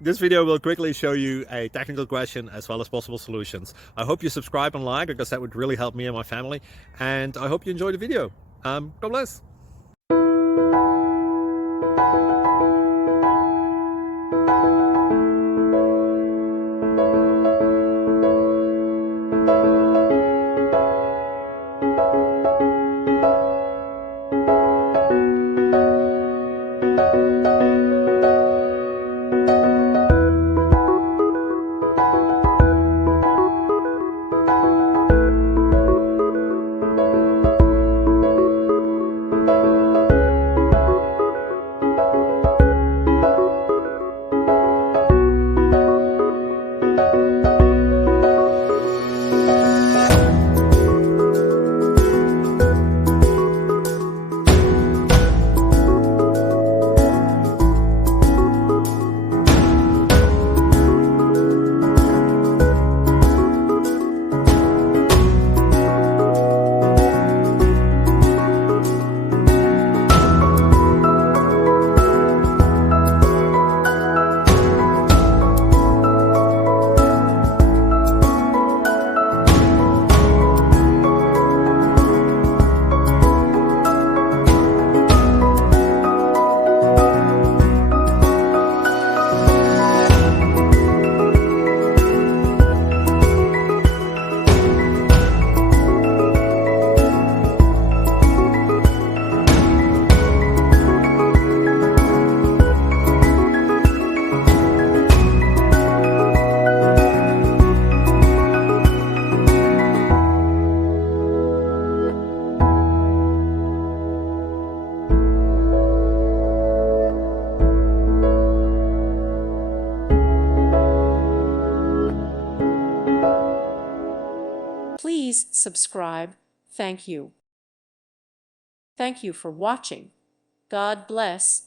This video will quickly show you a technical question as well as possible solutions. I hope you subscribe and like, because that would really help me and my family. And I hope you enjoy the video. God bless. Please subscribe. Thank you. Thank you for watching. God bless.